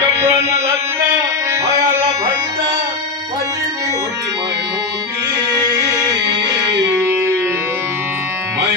कपडाला लग्न भयाला भट्ट पडली होती मनोती माय